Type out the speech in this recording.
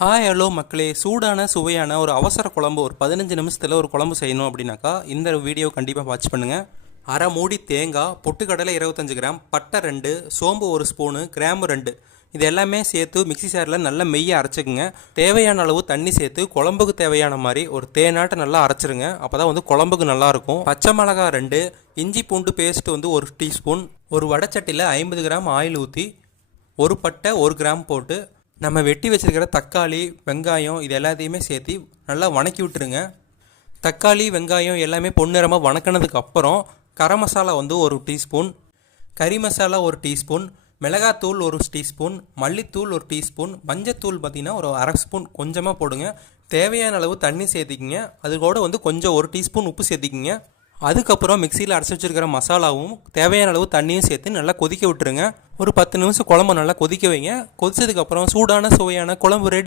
Hi hello மக்களே, சூடான சுவையான ஒரு அவசர குழம்பு ஒரு 15 நிமிஷத்தில் ஒரு குழம்பு செய்யணும் அப்படின்னாக்கா இந்த வீடியோ கண்டிப்பாக வாட்ச் பண்ணுங்கள். அரை மூடி தேங்காய், பொட்டுக்கடலை 25 கிராம், பட்டை 2, சோம்பு 1 ஸ்பூனு, கிராம்பு 2, இது எல்லாமே சேர்த்து மிக்சி ஜாரில் நல்லா மெய்யை அரைச்சிக்குங்க. தேவையான அளவு தண்ணி சேர்த்து குழம்புக்கு தேவையான மாதிரி ஒரு தேனாட்டை நல்லா அரைச்சிருங்க. அப்போ தான் குழம்புக்கு நல்லாயிருக்கும். பச்சை மிளகாய் 2, இஞ்சி பூண்டு பேஸ்ட் 1 டீஸ்பூன், ஒரு வடைச்சட்டியில் 50 கிராம் ஆயில் ஊற்றி ஒரு பட்டை 1 கிராம் போட்டு நம்ம வெட்டி வச்சுருக்கிற தக்காளி, வெங்காயம் இது எல்லாத்தையுமே சேர்த்து நல்லா வணக்கி விட்டுருங்க. தக்காளி, வெங்காயம் எல்லாமே பொன்னிறமாக வணக்கினதுக்கு அப்புறம் கரம் மசாலா 1 டீஸ்பூன், கறி மசாலா 1 டீஸ்பூன், மிளகாத்தூள் 1 டீஸ்பூன், மல்லித்தூள் 1 டீஸ்பூன், மஞ்சத்தூள் பார்த்திங்கன்னா ஒரு அரை ஸ்பூன் கொஞ்சமாக போடுங்க. தேவையான அளவு தண்ணி சேர்த்திக்கிங்க. அது கூட கொஞ்சம் 1 டீஸ்பூன் உப்பு சேர்த்திக்கிங்க. அதுக்கப்புறம் மிக்சியில் அரைச்சி வச்சுருக்கிற மசாலாவும் தேவையான அளவு தண்ணியும் சேர்த்து நல்லா கொதிக்க விட்டுருங்க. ஒரு 10 நிமிஷம் குழம்பு நல்லா கொதிக்க வைங்க. கொதிச்சதுக்கப்புறம் சூடான சுவையான குழம்பு ரெடி.